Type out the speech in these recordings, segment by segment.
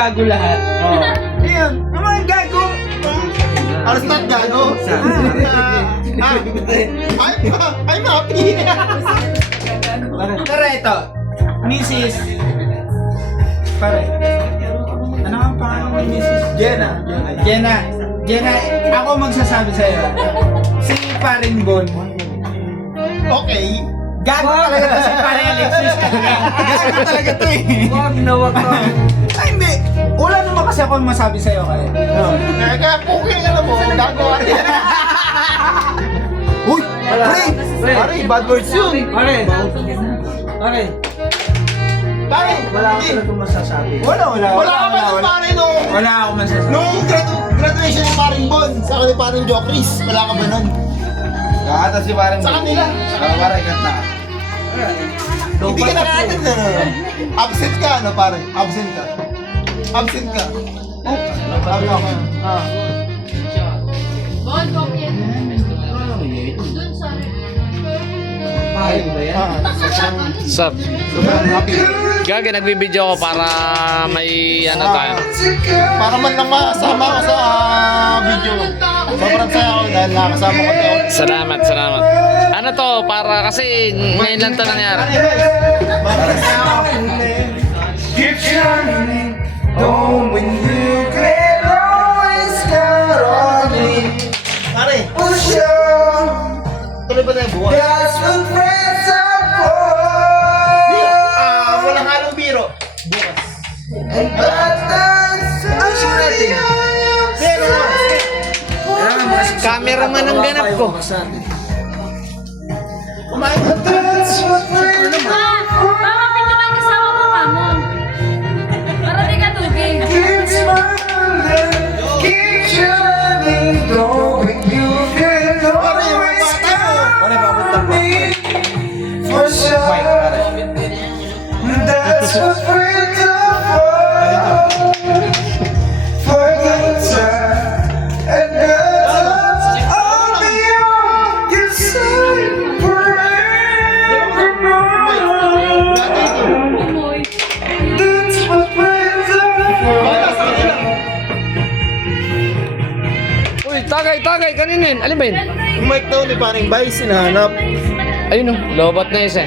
gago lahat. Ayun, ang mga gago. Alas not gago. I'm happy. Pero ito, Mrs. Pare. Ano ang pangalan mo, Mrs. Jenna, ako magsasabi sa'yo. Si Paring Bon. Okay. Gago talaga to si Paring Alexis. Gago talaga to eh. Wag na wag ka. Ay hindi. Wala naman kasi ako masabi sa'yo kaya. Kaya okay ka na mo. Gago ka rin. Uy! Pare, bad words yun. Pare. Pare, Wala ako talaga masasabi. Wala ka ba nung pare nung... Wala ako masasabi. Nung graduation ni Paring Bon, sa ni Paring Jokris, wala ka ba nun? Kakata si parang Sa kanila. Para ikanta. Hindi ka nakaatin na. Absent ka, ano pare? Absent ka. Oh, ano ka? Bon, kopya. Dun sa... Mahal ba yan? Sup? Sobrang happy. Gagi, nagbibideo ko para may ano tayo. Para man lang masama ako sa video. Sobrang saya ako dahil nakasama ko tayo. Salamat. Ano to, para kasi ngayon lang to nangyari. Keep shining, oh, when you can always count on me. Pare, Push on, tuloy ba tayo buwan? that's what friends are for. Walang halong biro. And that's natin. Pero, Cameraman ang ganap ko. kumain ka. That's what friends Ma! Baka pintukan kasama mo ka mo. Para di ka tugig. keep smiling, keep shining, knowing you can Pare, yung always bata mo. count on me. For sure, that's what friends are for. For good time and good times, I'll be on your side forevermore. Umoy. That's what friends are for. Uy, tagay, kaninin. Alin ba yun? Yung mic daw ni Paring Vice, hinahanap. Ayun o, lobot na isa.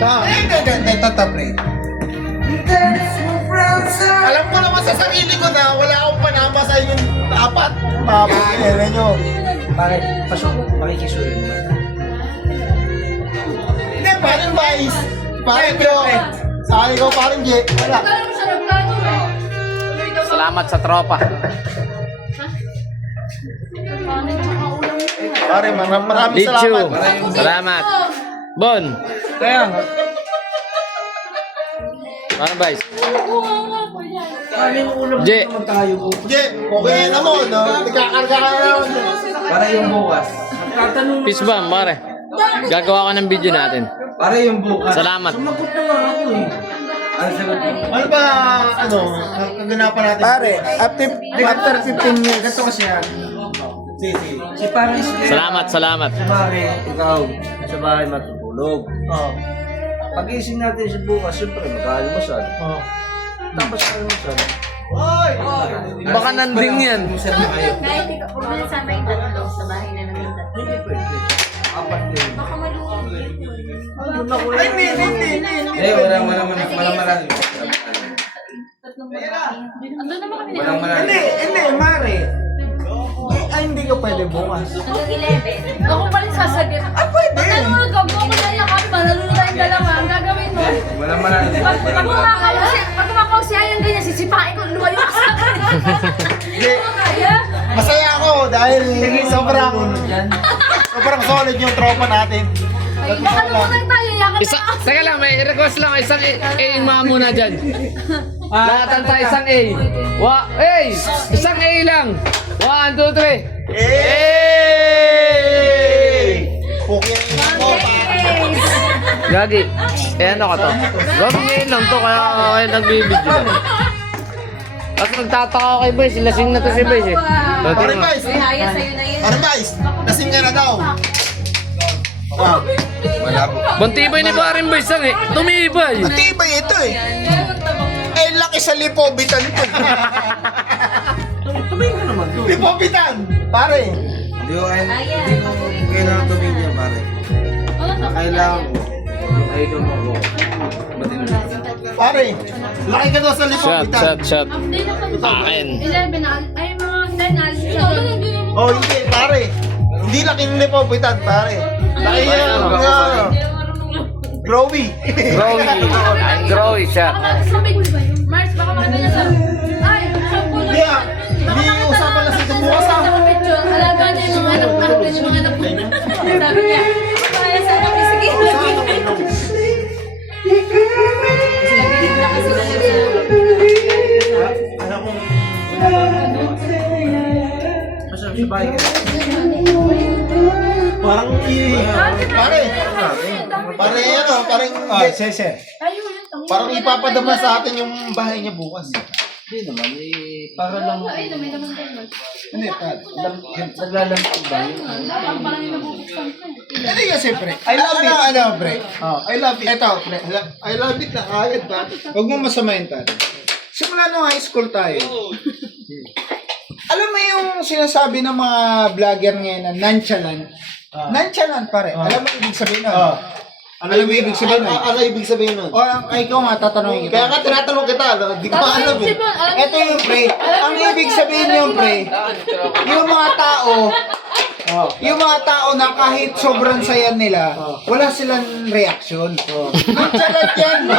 Hindi, tatapre. That's what friends are. Alam ko naman sa sarili ko na wala akong panama sa inyong apat. Mapapagkailan nyo. Pare, pasok. Makikisurin mo. Hindi, Paring Vice. Paring Jo. Sa akin ko, Paring J. Wala. Kala mo sa nagplano mo. Tuloy daw ba? Salamat sa tropa. Paano tsaka ulam mo? Pare, maraming Lichu. salamat. Salamat. Bon. Kaya nga. Ano ba? Oo nga po yan. Kaming ulam J. naman tayo po. J, okay na mo, no? Nagkakarga ka na naman. Para yung bukas. Tatanong Peace bomb, pare. Gagawa ko ng video natin. Para yung bukas. Salamat. Sumagot na nga ako eh. Ang sagot mo. Ano ba, kaganapan natin? Pare, after 15 years. Ganito kasi yan. Si Paris Salamat. Si Mare, ikaw, sa bahay matutulog. Oo. Pag-iising natin sa bukas, siyempre mag-aalmusal. Oo. Tapos almusal. Baka nanding yan. Almusal na kayo. Kahit ikaw, huwag mo nasama yung tatlo sa bahay na namin tatlo. Hindi pwede. Apat yun. Baka maluwag yun. Ay, hindi. Eh, walang marami. Tatlong malaki. Andun naman kami Walang marami. Hindi, Mare. Ay, hindi ka pwede bukas. Hanggang 11. Ako pa rin sasagot. Ah, pwede. Pag nanonood ka, buko na yung kapa, nanonood tayong dalawa, ang gagawin mo. Walang marami. Pag kumakaw siya yung ganyan, sisipain ko, lumayo ka sa akin. Hindi mo kaya. Masaya ako dahil sobrang solid yung tropa natin. Ay, nakalungan tayo, yakan Isa, teka lang, may request lang. Isang A yung mga muna dyan. Lahatan tayo isang A. Isang A lang. 1, 2, 3. Okay yung tropa. Gagi. Ano ka to? Gagi ngayon lang to, kaya nagbibideo lang. Tapos nagtataka ako kay Boys, lasing na to si Boys eh. Paring Vice, May haya sa'yo na yun. Paring Vice, lasing ka na daw. Malabo. Bantibay ni paring Baisang eh. Tumibay. Matibay ito eh. Eh, laki sa lipobitan ko. Tumingin ka naman. Lipobitan! Pare. Hindi ko kailangan tumingin pare. Kailangan ko. Yung idol mo ko. Matindi. Pare. Laki ka daw sa Shot, lipobitan. shot, shot. Update na kami. Akin. 11 na. Ay, mga 10 na. Oh, hindi, pare. Hindi laki ng lipobitan, pare. Laki yan. Growy. Growy. Growy shot. Mars, baka makita niya sa... Ay, sa pulo. Hindi ah. Hindi yung usapan na sa bukas ah. Alaga niya yung mga anak natin, yung mga anak mo. Sabi niya, kaya sa anak niya, sige. Parang pare. Pare ano, parang parang ipapadama sa atin yung bahay niya bukas. Hindi naman, eh, para lang. Ay, may naman tayo. Hindi, Naglalambang ba yun? Parang parang yung nabubuksan ko. Hindi ka siyempre. I love it. Ano, pre? I love it. Ito, pre. I love it na kagad ba? Huwag mo masamayin tayo. Simula nung high school tayo. Alam mo yung sinasabi ng mga vlogger ngayon na nonchalant? Nonchalant, pare. Alam mo yung ibig sabihin nun? Alam mo yung ibig sabihin nun? Ano ibig sabihin nun? O, ikaw nga, tatanungin kita. Kaya nga tinatanong kita, di ko alam eh. Ito yung pre. Ang ibig sabihin yung pre, yung mga tao na kahit sobrang saya nila, wala silang reaksyon. Nonchalant yan.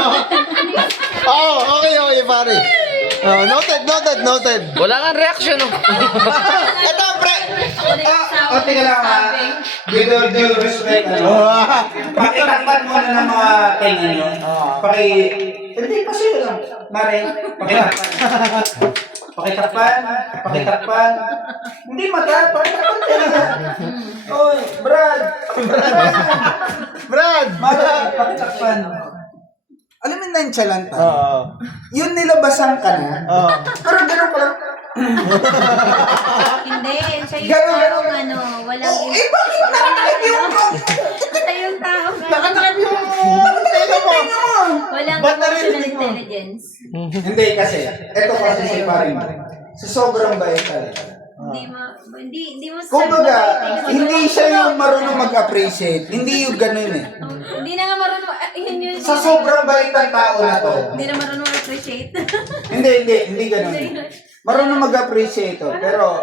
Oo, okay, pare. Noted. Wala kang reaction oh. Ito, pre. Teka lang ha. With all due respect. Pakitakpan mo na ng mga tingin nyo. Hindi, kasi lang. Mare, pakitakpan. Hindi mata, pakitakpan talaga. Oy, Brad. Mare, pakitakpan. Alam mo yung nonchalant ha? Yun nilabasan ka na. Pero ganun ka lang. Hindi, siya Ganun. yung ano, walang... Bakit nakatakip yung... Siya yung tao. Nakatakip yung... Teka mo. Walang Ba't emotional narinig mo? intelligence. Hindi kasi, eto kasi si Paring. Sa sobrang bait talaga. Hindi mo Kumbaga, hindi siya yung marunong mag-appreciate. Hindi yung ganun eh. Hindi na nga marunong, yun yun. Sa sobrang bait ng tao na to. Hindi na marunong appreciate. Hindi ganun. Marunong mag-appreciate to. Pero,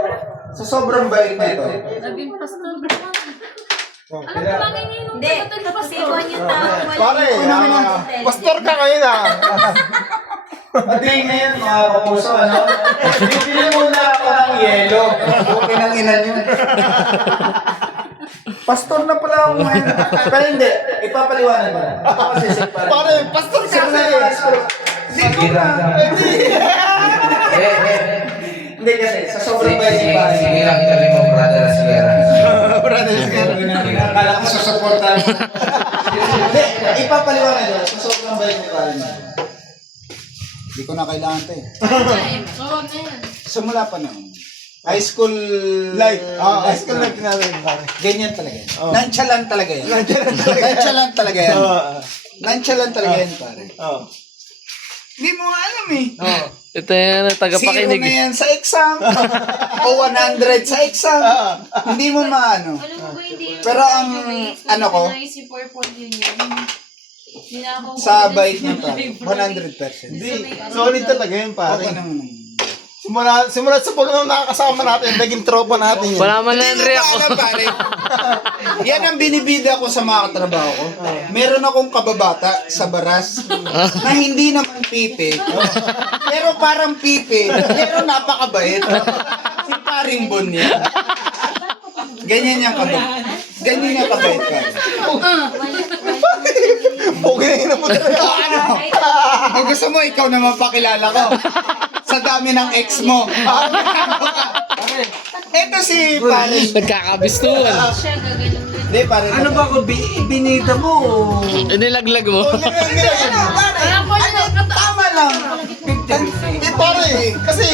sa sobrang bait na ito. Naging pastor. Alam ko Kaya, lang yun yung Hindi, kasi kung yung tao walang Pare, intelligence. pastor ka ngayon ah. Pati na yan mga kapuso, ano? Bibili muna ako ng yelo. Okay nang ilan yun. Pastor na pala ako ngayon. Pero hindi, ipapaliwanag ko na. Ito kasi si Pare. Pare, pastor ka Simula kasi. yung high school. Hindi ko na. Hindi kasi, sa sobrang bait ni Pare. Sige lang, itabi mo, brother Sierra. Akala ko susuportahan mo. Hindi, ipapaliwanag ko. Sa sobrang bait ni Pare. Hindi ko na kailangan ito eh. Huwag na yan. Simula pa naman. High school life. High school life natin. Ganyan talaga yan. Nonchalant talaga yan. Nonchalant talaga yan. Nonchalant talaga yan, pare. Hindi mo nga alam eh. Ito yan, Zero tagapakinig. na yan sa exam. O 100 sa exam. Hindi mo maano. Alam mo ba hindi? Pero ang ano ko, Si Purple Union. Hindi na ako... sa bait niya pa, 100%. Hindi, solid talaga yun pare. Okay naman. Simula sa pag nakakasama natin, naging tropa natin yun. Wala man lang Hindi react mo alam, pare. Yan ang binibida ko sa mga katrabaho ko. Meron akong kababata sa baras na hindi naman pipi. Pero parang pipi. Pero napakabait. Si Paring Bon yan. Ganyan yung kabait. Ganyan yung kabait ka. Okay na yun mo talaga. Ano? Kung gusto mo, ikaw naman pakilala ko. Sa dami ng ex mo. Ito si Paring. Nagkakabistuhan. Siya gaganon din. Hindi, Paring. Ano ba kung binita mo? Inilaglag mo. Tama lang. Eh pare, kasi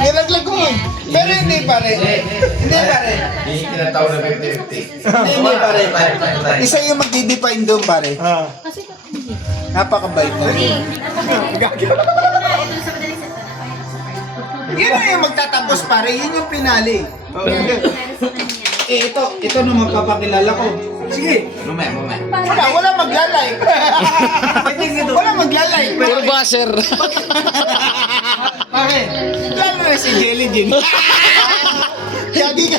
nilaglag mo eh. Pero hindi pare. Hindi pare. Tinatawag na 50-50. Hindi pare. Isa yung magdi-define doon pare. Ah. Kasi hindi. Napakabait mo. Ito sa madaling set na. Yun na yung magtatapos pare. Yun yung pinali. Eh ito naman papakilala ko. Sige. Mamaya. Wala maglalike. Wala maglalike. Puro basher. Pare, lalo na si Jelly Jean. Yagi ka.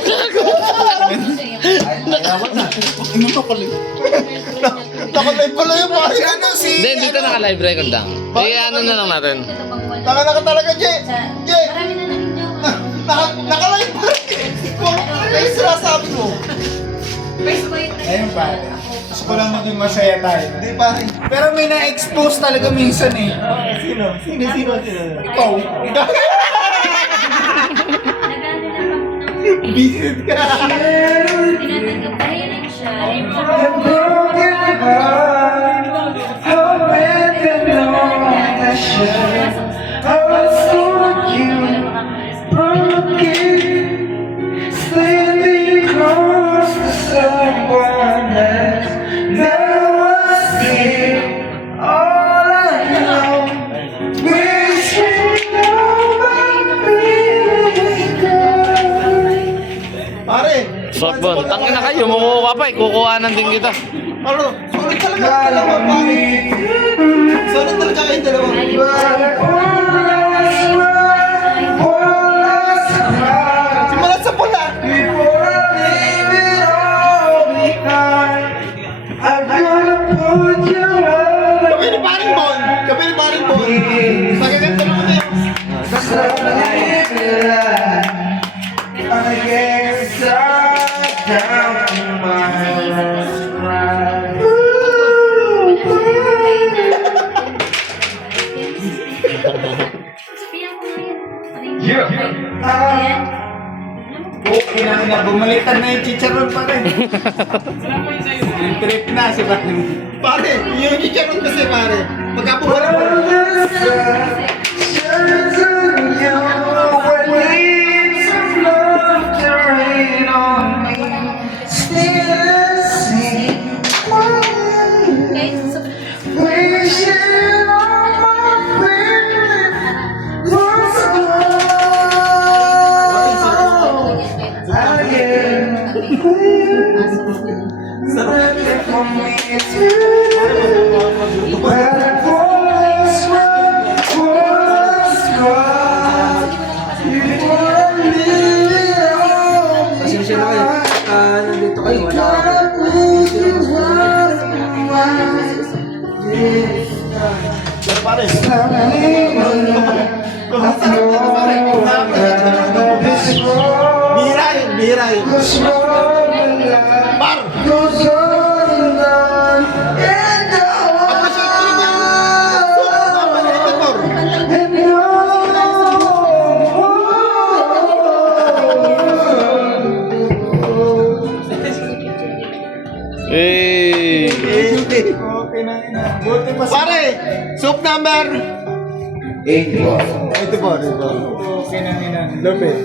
Ano to kulit? Nakalive pala yung pare. Si ano si... Hindi, dito naka-live record lang. Eh, ano na lang natin. Taka ka talaga, Jay. Jay, Marami na naging joke. nakalive pala. Ano yung sinasabi mo? First point na Ayun pare. Gusto ko lang maging masaya tayo. Hindi pare. Pero may na-expose talaga minsan eh. Sino? Ikaw. nagano lang ako ng Bisit ka. tinatanggap tahimik siya. Yung Standing close to someone else. Now I see all I know. Wishing all my feelings gone. Pare. Sorbon, tangin na kayo, mumuha ka pa, kukuhanan din kita. Ano? Solid talaga ang dalawa, pare. Solid talaga kayong dalawa. Simulat sa pula. Gabi ni paring Bon. Gabi ni paring Bon. Magaganda naman eh. I guess I down to my sabihan ko ngayon. Okay na bumalitan na yung chicharon pa rin. Yung trip na si Pare. Pare, yung chicharon kasi pare. Magkapuha mo. Guys, so, Pasensya na kayo. Nandito kayo. Wala. Pero pare. Bihira yun, bihira yun. Par! Hey! Okay na yun. Buti pa sa... Pare, soup number. 84. 84. Okay na yun. Lopez.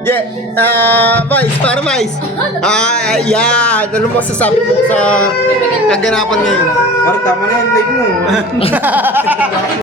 Yeah, Vice, para Vice. Yan. Ano mo sasabi mo sa kaganapan ngayon? Parang tama na yung live mo.